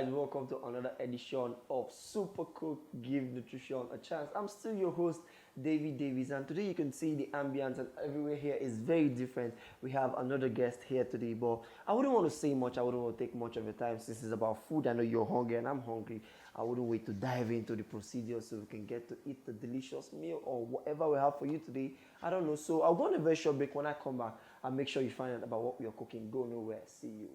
guys, welcome to another edition of Super Cook Give Nutrition a Chance. I'm still your host, Davy Davies, and today you can see the ambience and everywhere here is very different. We have another guest here today, but I wouldn't want to say much, I wouldn't want to take much of your time since it's about food. I know you're hungry and I'm hungry. I wouldn't wait to dive into the procedure so we can get to eat the delicious meal or whatever we have for you today. I don't know, so I'll go on a very short break. When I come back, I'll make sure you find out about what we are cooking. Go nowhere, see you.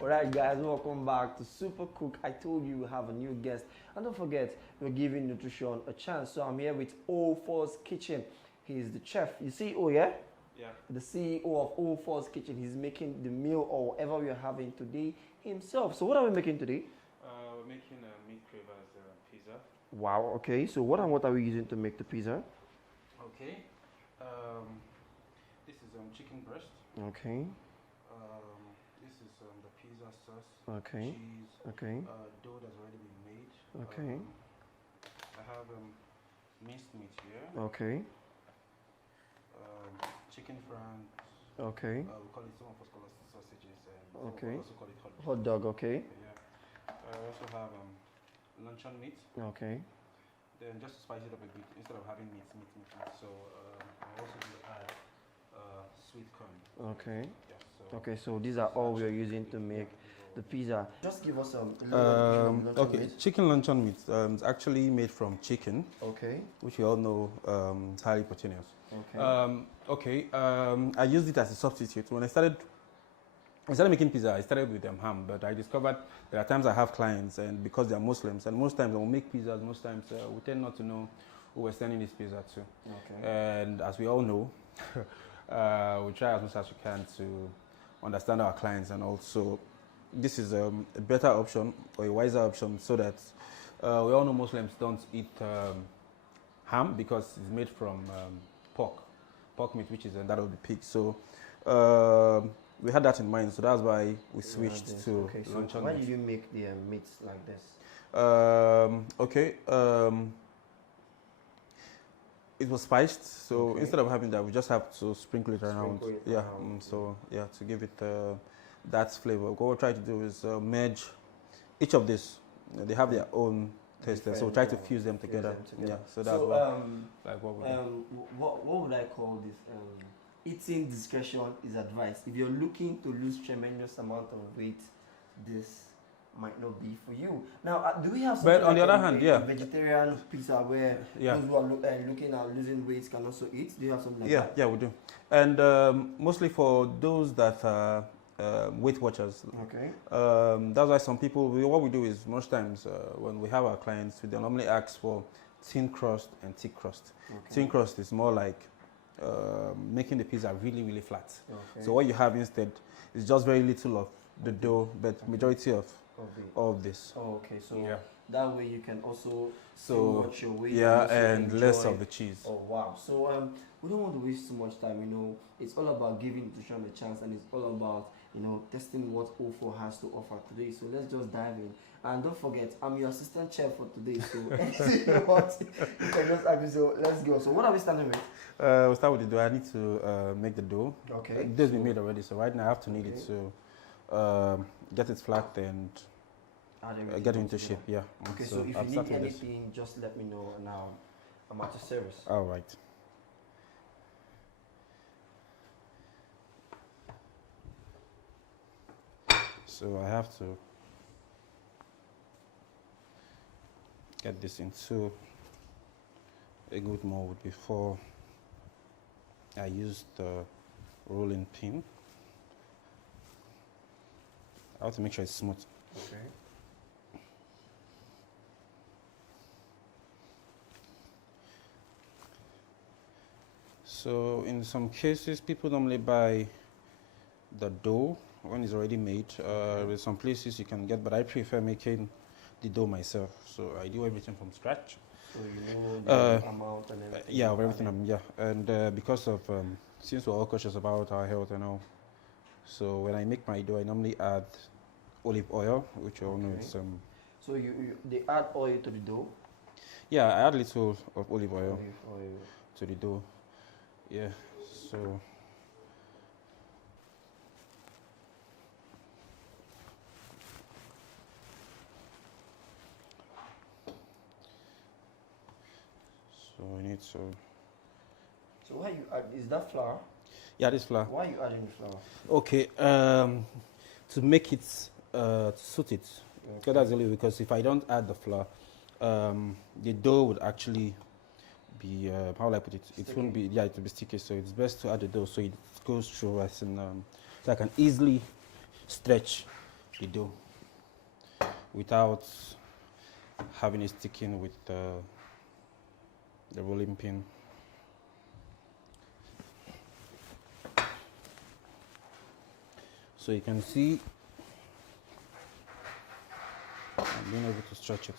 Alright guys, welcome back to Super Cook. I told you we have a new guest, and don't forget we're giving nutrition a chance. So I'm here with All Fours Kitchen. He's the chef, the CEO, yeah? Yeah. The CEO of All Fours Kitchen. He's making the meal or whatever we are having today himself. So what are we making today? We're making a meat cravers pizza. Wow, okay. So what are we using to make the pizza? Okay. This is chicken breast. Okay. This is the pizza sauce. Okay. Cheese. Okay. Dough that's already been made. Okay. I have minced meat here. Okay. Chicken franks. Okay. We call it, some of us call it sausages, and Okay. we also call it Hot dog, okay. Yeah. I also have luncheon meat. Okay. Then just to spice it up a bit, instead of having meat. So I also do add sweet corn. Okay. Yeah, so Okay, so these are all we are using to make the pizza. Just give us some okay, meat. chicken luncheon meat is actually made from chicken, Okay. which we all know is highly proteinous. Okay. I used it as a substitute. When I started making pizza, I started with ham, but I discovered there are times I have clients, and because they are Muslims, and most times when we make pizzas, most times we tend not to know who we're sending this pizza to. Okay. And as we all know, we try as much as we can to understand our clients, and also this is a better option or a wiser option, so that we all know Muslims don't eat ham because it's made from pork meat, which is that of the pig. So we had that in mind, so that's why we switched to okay, so luncheon why meat. did you make the meats like this? It was spiced, so Okay. instead of having that, we just have to sprinkle it around. Sprinkle it Yeah, around. so yeah, to give it that flavor. What we'll try to do is merge each of these. They have their own taste, there, so we'll try to fuse them together. Yeah, so that's like what we do. What would I call this? Eating discretion is advised. If you're looking to lose tremendous amount of weight, this might not be for you. Now, do we have something But on the like other hand, yeah, vegetarian pizza where Yeah. those who are looking at losing weight can also eat? Do you have something like yeah, that? yeah, we do. And mostly for those that are Weight Watchers. Okay. That's why some people, what we do is most times when we have our clients, we normally ask for thin crust and thick crust. Okay. Thin crust is more like making the pizza really, really flat. Okay. So what you have instead is just very little of the dough, but majority of this. Oh, okay. So Yeah. that way you can also So watch your weight. yeah, also and less enjoy. of the cheese. Oh wow! So we don't want to waste too much time. You know, it's all about giving nutrition a chance, and it's all about testing what O4 has to offer today. So let's just dive in. And don't forget, I'm your assistant chef for today. So anything you want, you can just ask me. So let's go. So what are we starting with? We'll start with the dough. I need to make the dough. Okay. The dough's been made already, so right now I have to knead it to get it flat and get it into shape. Yeah. Okay. So So if I'll you start need with this. anything, just let me know. Now I'm at your service. All right. So I have to get this into a good mold before I use the rolling pin. I have to make sure it's smooth. Okay. So in some cases, people normally buy the dough when it's already made. With some places you can get, but I prefer making the dough myself. So I do everything from scratch. So you know the amount and everything. Yeah, everything. Yeah, and because of since we're all cautious about our health and all, so when I make my dough, I normally add olive oil, which you all know Okay. is So they add oil to the dough. yeah, I add little of olive oil Olive oil. to the dough. Yeah, so we need to. So why you add? Is that flour? Yeah, this flour. Why are you adding the flour? Okay, to make it to suit it. Okay, that's only because if I don't add the flour, the dough would actually be how will I put it? It won't be, yeah, it will be sticky. So it's best to add the dough so it goes through as in so I can easily stretch the dough without having it sticking with the rolling pin. So you can see I'm being able to stretch it.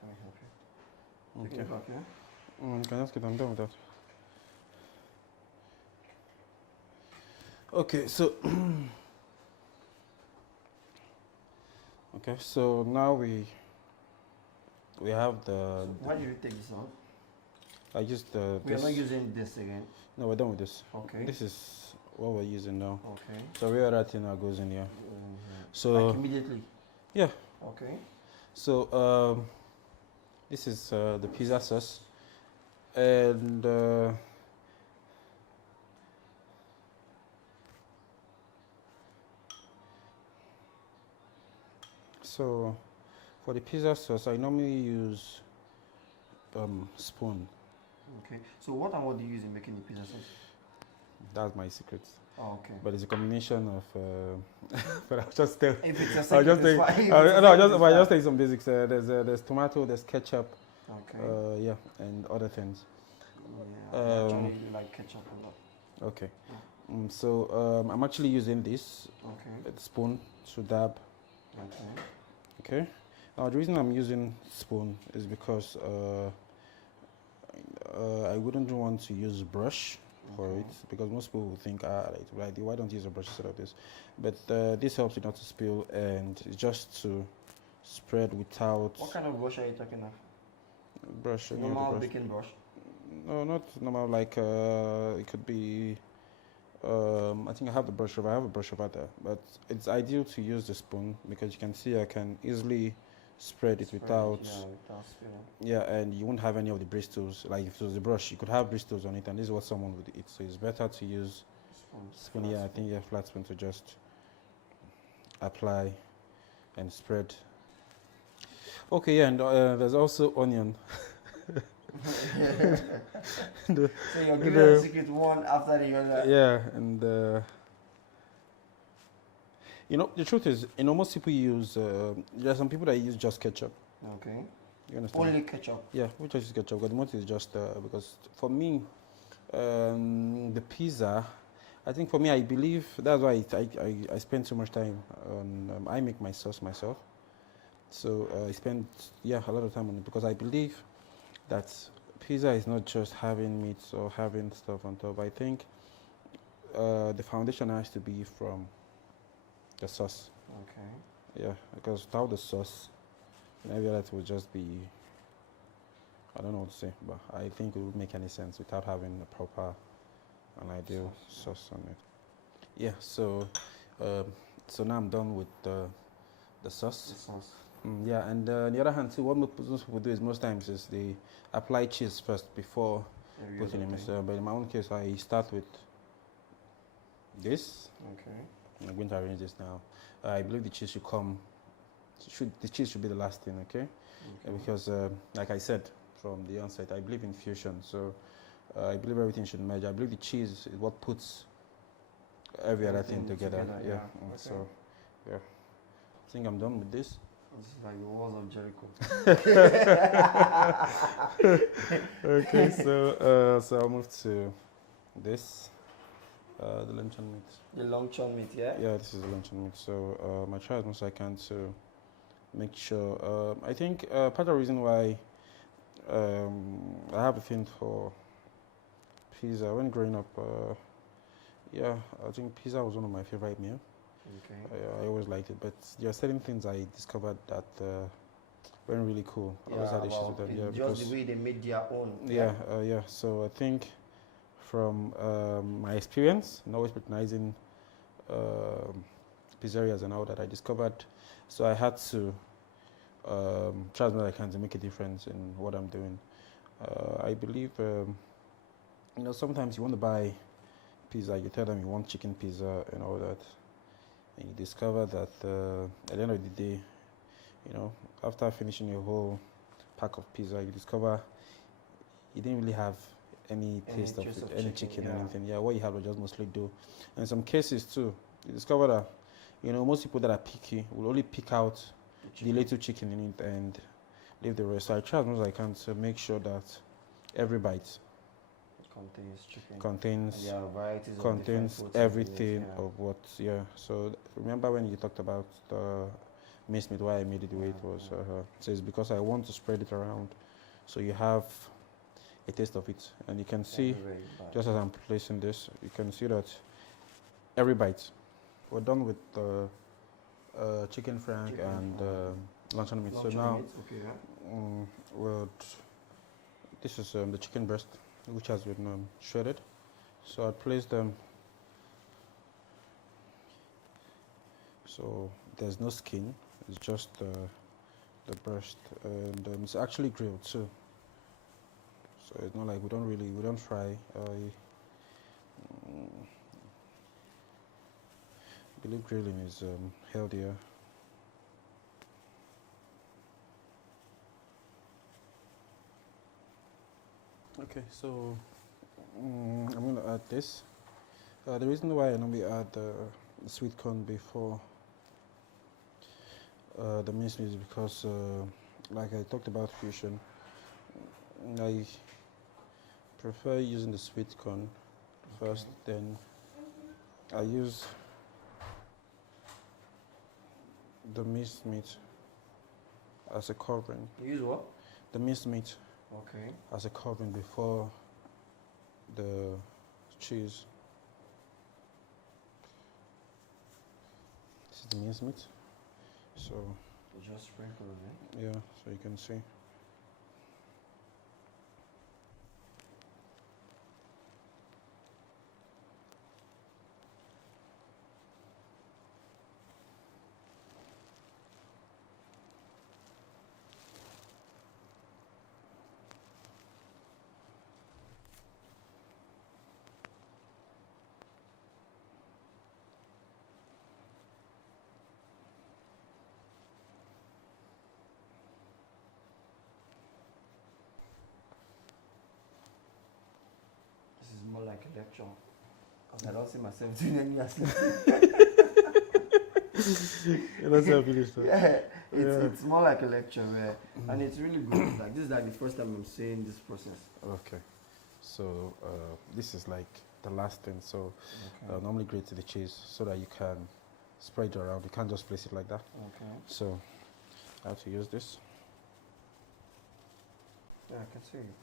Can I help you? Okay. Take it back, yeah? Can I ask it? I'm done with that. Okay, so okay, so now we have the. Why did you take this off? I used We are this. not using this again. No, we're done with this. Okay. This is what we're using now. Okay. So where that thing now goes in here. Like So immediately. yeah. Okay. So this is the pizza sauce, and so for the pizza sauce, I normally use spoon. Okay. So what and what do you use in making the pizza sauce? That's my secret. Oh, okay. But it's a combination of. But I'll just tell. If it's a I'll secret, just it's take. fine. If No, it's a I'll secret, just. it's I'll just fine. take some basics. There's tomato. There's ketchup. Okay. Yeah, and other things. Yeah, I actually like ketchup a lot. Okay. So I'm actually using this Okay. spoon to dab. Okay. Okay. The reason I'm using spoon is because I wouldn't want to use brush for it because most people will think, right, why don't you use a brush instead of this? But this helps it not to spill and just to spread without. What kind of brush are you talking of? Brush. Normal baking brush? No, not normal. Like it could be. I think I have the brush over. I have a brush over there, but it's ideal to use the spoon because you can see I can easily spread it without. Yeah, without spilling. Yeah, and you won't have any of the bristles. Like if it was the brush, you could have bristles on it, and this is what someone would eat. So it's better to use spoon. Yeah, I think yeah, flat spoon to just apply and spread. Okay, yeah, and there's also onion. So you're giving the secret one after the other. Yeah, and the truth is, most people use. There are some people that use just ketchup. Okay. You understand? Only ketchup. Yeah, we just use ketchup. But most is just because for me, the pizza. I think for me, I believe that's why I spend so much time on. I make my sauce myself, so I spend a lot of time on it because I believe that pizza is not just having meats or having stuff on top. I think the foundation has to be from the sauce. Okay. Yeah, because without the sauce, maybe that would just be. I don't know what to say, but I think it would make any sense without having a proper and ideal sauce on it. Yeah, so now I'm done with the sauce. The sauce. Yeah, and on the other hand too, what most people do is most times is they apply cheese first before Every put in a other mix. thing. But in my own case, I start with this. Okay. I'm going to arrange this now. I believe the cheese should come. The cheese should be the last thing, okay? Because, like I said from the onset, I believe in fusion. So I believe everything should merge. I believe the cheese is what puts every other thing together. Yeah. Okay. So, yeah. I think I'm done with this. This is like the walls of Jericho. Okay, so I'll move to this, the luncheon meat. The long chon meat, yeah? Yeah, this is the luncheon meat. So I try as much as I can to make sure. I think part of the reason why I have a thing for pizza when growing up. Yeah, I think pizza was one of my favorite meals. Okay. I always liked it, but there are certain things I discovered that weren't really cool. I always had issues with them. Yeah, just because the way they made their own. yeah. So I think from my experience and always patronizing pizzerias and all that, I discovered. So I had to try as much as I can to make a difference in what I'm doing. I believe, sometimes you want to buy pizza, you tell them you want chicken pizza and all that, and you discover that at the end of the day, after finishing your whole pack of pizza, you discover you didn't really have any taste of any chicken or anything. Yeah, what you had was just mostly dough. And in some cases too, you discover that most people that are picky will only pick out the little chicken in it and leave the rest. So I try as much as I can to make sure that every bite contains chicken. Contains varieties contains of everything of what. Yeah. So remember when you talked about the minced meat, why I made it the way it was. So it's because I want to spread it around, so you have a taste of it, and you can see just as I'm placing this, you can see that every bite. We're done with the chicken frank and luncheon meat. So now, this is the chicken breast, which has been shredded. So I place them. So there's no skin; it's just the breast, and it's actually grilled too. So it's not like we don't fry. I believe grilling is healthier. Okay, so I'm going to add this. The reason why I normally add sweet corn before the minced meat is because, like I talked about fusion, I prefer using the sweet corn first, then I use the minced meat as a covering. You use what? The minced meat. Okay. As a covering before the cheese. This is the minced meat. So you just sprinkle it in? Yeah, so you can see. More like a lecture. Because I don't see myself doing any activity. That's how I finished that. Yeah, it's more like a lecture where, and it's really good. Like this is like the first time I'm seeing this process. Okay, so this is like the last thing. So normally grate the cheese so that you can spread it around. You can't just place it like that. Okay. So I have to use this. Yeah, I can see you.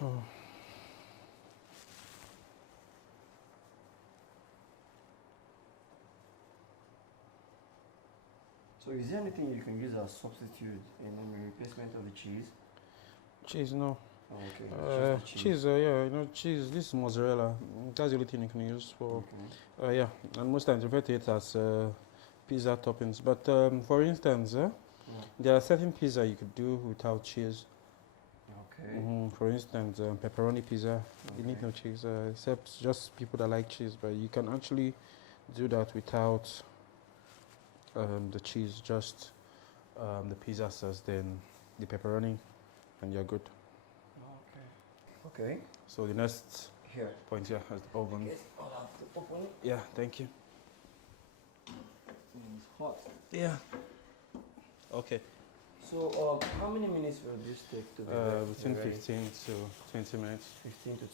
So So is there anything you can use as substitute in replacement of the cheese? Cheese, no. Oh, okay, it's just the Cheese, yeah, cheese. This is mozzarella. That's the only thing you can use for. Okay. Yeah, and most times refer to it as pizza toppings. But for instance, there are certain pizza you could do without cheese. Okay. For instance, pepperoni pizza. You need no cheese, except just people that like cheese. But you can actually do that without the cheese, just the pizza sauce, then the pepperoni, and you're good. Okay. So the next Here. point here is the oven. Yes, I'll have to open it. Yeah, thank you. It's hot. Yeah. Okay. So, how many minutes will this take to be ready? Between 15 to 20 minutes. 15 to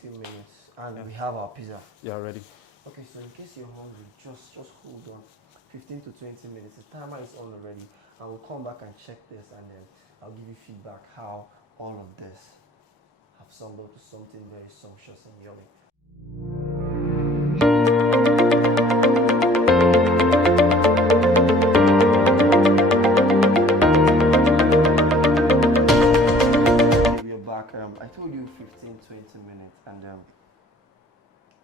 20 minutes. And we have our pizza. Yeah, ready. Okay, so in case you're hungry, just hold on. 15 to 20 minutes. The timer is on already. I will come back and check this, and then I'll give you feedback how all of this have stumbled to something very sumptuous and yummy. We're back. I told you 15-20 minutes, and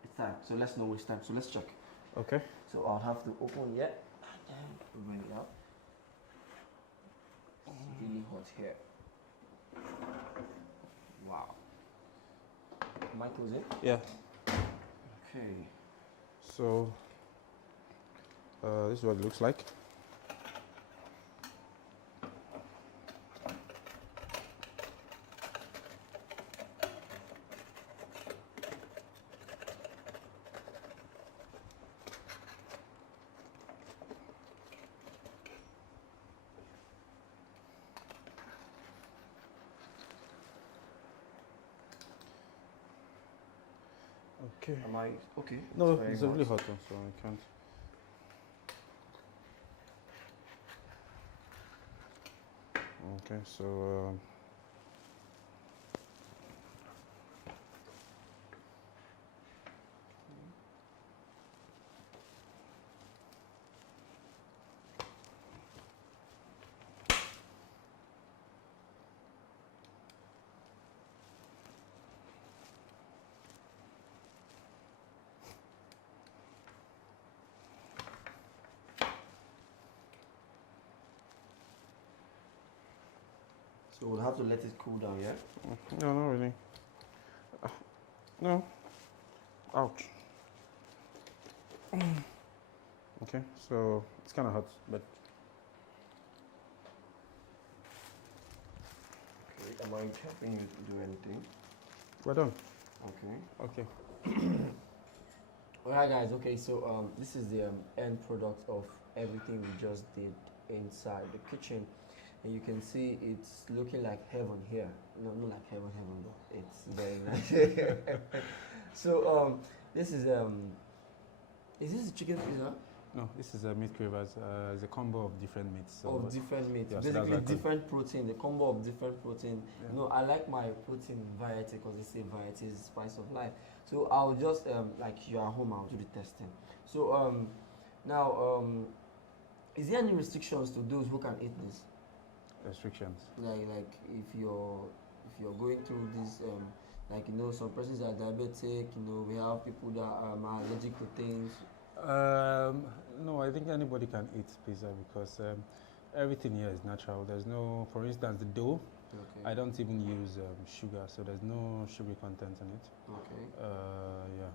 it's time. So let's not waste time. So let's check. Okay. So I'll have to open it and then bring it out. It's really hot here. Wow. Am I closing? Yeah. Okay. So this is what it looks like. Okay. Am I okay? No, very it's a really hot one, so I can't. Okay, so So we'll have to let it cool down, yeah? no, not really. No. Ouch. Okay, so it's kind of hot, but Okay. Am I helping you to do anything? we're done. Okay. Okay. Alright guys, okay, so this is the end product of everything we just did inside the kitchen, and you can see it's looking like heaven here. No, not like heaven, but it's very nice. So this is this a chicken pizza? No, this is a meat cravers. It's a combo of different meats. So Of different meats, yeah, so that's basically what I call it. different protein, the combo of different protein. Yeah. You know, I like my protein variety because they say variety is the spice of life. So I'll just like you're at home, I'll do the testing. So now is there any restrictions to those who can eat this? restrictions. Like if you're going through this like you know some persons are diabetic, you know we have people that are allergic to things. No, I think anybody can eat pizza because everything here is natural. There's no, for instance, the dough. Okay. I don't even use sugar, so there's no sugar content in it. Okay. Yeah.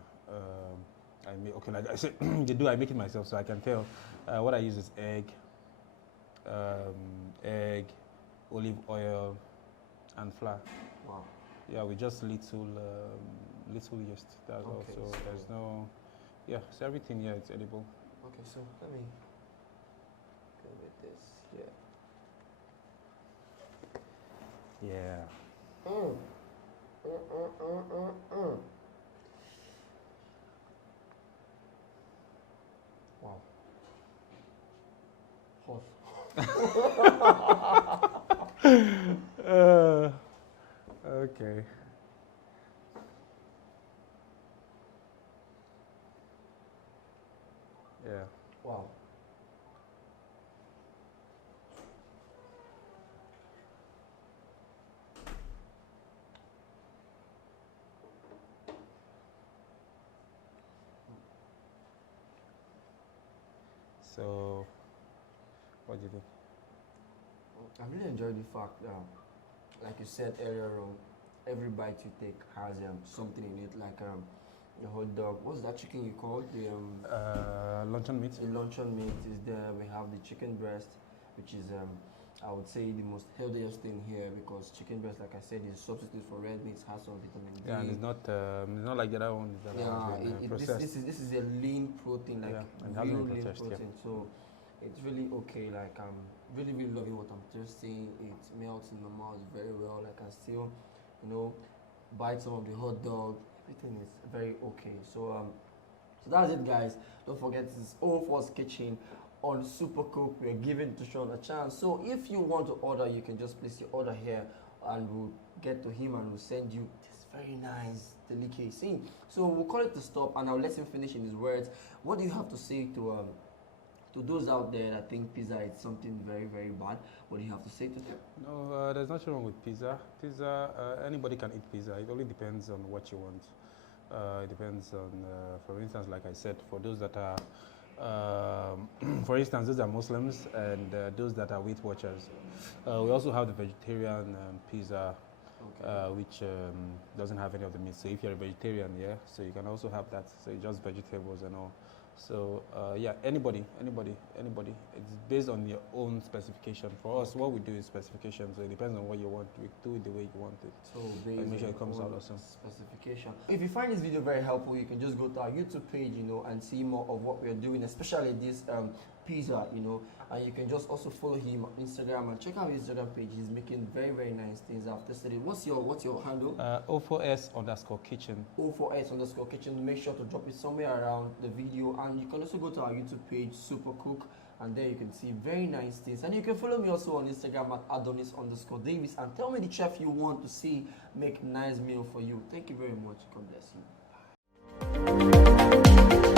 I make okay. Like I said, the dough I make it myself, so I can tell. What I use is egg, olive oil, and flour. Wow. Yeah, with just little yeast. That's all. Okay, So so- there's no. Yeah, so everything here is edible. Okay, so let me go with this here. Yeah. Mm. Mm. Wow. Hot. Okay. Yeah. Wow. So, what do you think? I really enjoyed the fact that, like you said earlier on, every bite you take has something in it, like the hot dog. What's that chicken you call? Luncheon meat. The luncheon meat is there. We have the chicken breast, which is I would say the most healthiest thing here, because chicken breast, like I said, is a substitute for red meat. Has some vitamin D. Yeah, and it's not like the other one. That this is a lean protein, like and real hasn't been lean processed, protein. So it's really okay. Like I'm really loving what I'm tasting. It melts in my mouth very well. Like I still, bite some of the hot dog. Everything is very okay. So that's it, guys. Don't forget, this is All Force Kitchen on Super Cook. We're giving Tushawn a chance. So if you want to order, you can just place your order here, and we'll get to him and we'll send you this very nice delicacy. So we'll call it to stop, and I'll let him finish in his words. What do you have to say to those out there that think pizza is something very bad? What do you have to say to them? No, there's nothing wrong with pizza. Anybody can eat pizza. It only depends on what you want. It depends on, for instance, like I said, for those that are, for instance, those are Muslims, and those that are weight watchers. We also have the vegetarian pizza, Okay. which doesn't have any of the meat. So if you're a vegetarian, yeah, so you can also have that. So it's just vegetables and all. So yeah, anybody. It's based on your own specification. For us, what we do is specification. So it depends on what you want. We do it the way you want it. So based And make sure on it comes your out own awesome. specification. If you find this video very helpful, you can just go to our YouTube page, and see more of what we're doing, especially this pizza, and you can just also follow him on Instagram and check out his Instagram page. He's making very nice things. I've tested it. What's your handle? O4S_kitchen. O4S_kitchen. Make sure to drop it somewhere around the video, and you can also go to our YouTube page, Super Cook, and there you can see very nice things. And you can follow me also on Instagram at Adonis_Davis, and tell me the chef you want to see make nice meal for you. Thank you very much. God bless you.